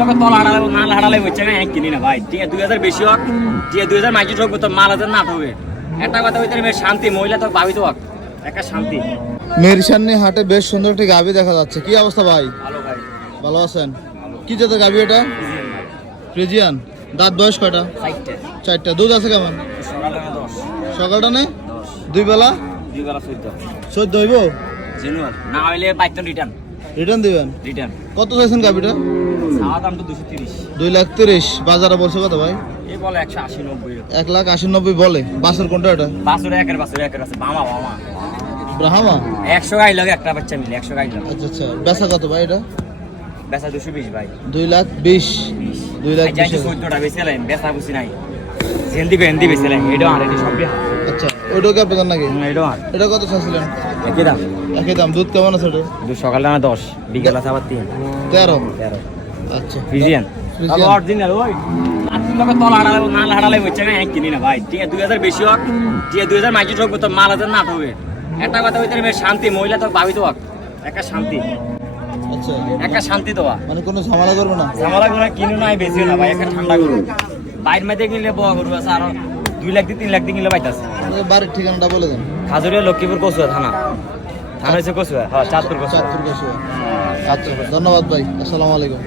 লোকে তলা হাঁটালে না হাঁটালে হচ্ছে না কিনি না ভাই। ঠিক আছে 2000 বেশি হোক, ঠিক আছে 2000 মাইকি ঠকবো তো মাল হাজার না ঠকবে। একটা কথা হইতে মেয়ের শান্তি, মহিলা তো ভাবি তো একটা শান্তি। মেরসান্নি হাটে বেশ সুন্দর একটি গাভী দেখা যাচ্ছে। কি অবস্থা ভাই? ভালো ভাই, ভালো আছেন? কি জাতের গাভী এটা? ফ্রিজিয়ান। দাঁত বয়স কয়টা? 4টা। দুধ আছে কেমন? সকালটা 10, সকালটা নে 10, দুই বেলা 2 বেলা 14 14 হইব? জেনুয়ার না হইলে বাইকটা রিটার্ন রিটার্ন দিবেন? রিটার্ন। কত চাইছেন গাভীটা? চাওয়া দাম তো 230, 2,30,000। বাজারে বলছে কত ভাই? এই বলে 180, 90। 1,80,90 বলে। বাসের কোনটা এটা? বাছুর একের আছে বামা বামা ব্রাহ্মা। 100 গাই লাগে একটা বাচ্চা মিলে 100 গাই লাগে। আচ্ছা আচ্ছা। বেচা কত ভাই এটা? বেচা 220 ভাই। 2,20,000। 2,20,000। 14টা বেচেলেন, বেচা বুঝি নাই। হিন্দি বেচেলেন, এটাও আর এটি সবই। আচ্ছা, ওইটাও কি আপনাদের নাকি? এটাও আর এটা কত চাইছিলেন? একই দাম। একই দাম। দুধ কেমন আছে এটা? সকালটা 10, বিকেল আছে আবার 3, 13। 13। আচ্ছা। Friesian Friesian. অরিজিনাল ওই আজকে লোকে তলা হাঁটালে না হাঁটালে হচ্ছে না কিনি না ভাই। ঠিক আছে 2000 বেশি হোক, ঠিক আছে 2000 মাইকি ঠকবো তো মাল হাজার না ঠকবে। একটা কথা হইতে মেয়ের শান্তি, মহিলা তো ভাবি তো একটা শান্তি, আচ্ছা, একটা শান্তি দেওয়া। মানে কোনো ঝামেলা করবে না? ঝামেলা করে কিনো নাই বেশিও না ভাই, একটা ঠান্ডা করু। বাইর মাঝে কিনলে বড় গরু আছে আরো 2 লাখ দিয়ে 3 লাখ দিয়ে কিনলে পাইতাছে। আপনাদের বাড়ির ঠিকানাটা বলে দেন। খাজুরিয়া লক্ষ্মীপুর কচুয়া থানা, থানা হচ্ছে কচুয়া, হ্যাঁ চাঁদপুর কচুয়া। চাঁদপুর কসুয়া। আচ্ছা, ধন্যবাদ ভাই। আসসালামু আলাইকুম।